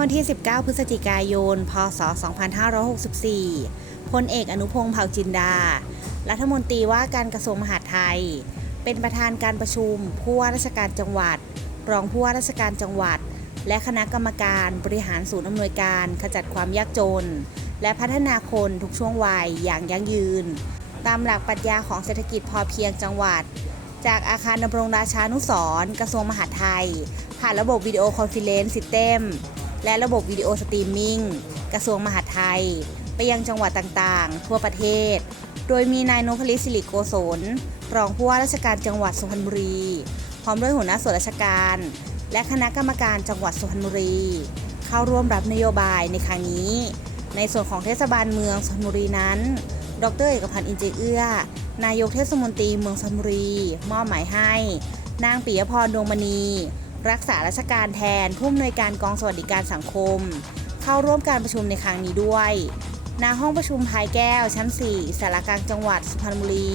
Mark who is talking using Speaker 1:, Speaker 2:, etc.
Speaker 1: วันที่ 19 พฤศจิกายน พศ 2564 พลเอกอนุพงษ์เผ่าจินดา รัฐมนตรีว่าการกระทรวงมหาดไทย เป็นประธานการประชุม ผู้ว่าราชการจังหวัด รองผู้ว่าราชการจังหวัด และคณะกรรมการบริหารศูนย์อำนวยการขจัดความยากจน และพัฒนาคนทุกช่วงวัยอย่างยั่งยืน ตามหลักปรัชญาของเศรษฐกิจพอเพียงจังหวัด จากอาคารดำรงราชานุสร์กระทรวงมหาดไทย ผ่านระบบวิดีโอคอนเฟอเรนซ์ซิสเต็ม และระบบวิดีโอสตรีมมิ่งกระทรวงมหาดไทย ไปยังจังหวัดต่างๆ ทั่วประเทศ โดยมีนายนพลิตสิริโกศลรองผู้ว่าราชการจังหวัดสุพรรณบุรี พร้อมด้วยหัวหน้าส่วนราชการ และคณะกรรมการจังหวัดสุพรรณบุรี เข้าร่วมรับนโยบายในครั้งนี้ ในส่วนของเทศบาลเมืองสุพรรณบุรีนั้น ดรเอกพันธ์อินเจเอื้อนายกเทศมนตรีเมืองสุพรรณบุรี มอบหมายให้ นางปิยพรดวงมณี รักษาราชการแทนผู้อำนวยการกองสวัสดิการสังคม เข้าร่วมการประชุมในครั้งนี้ด้วยณห้องประชุมภายแก้วชั้น 4สารกลางจังหวัดสุพรรณบุรี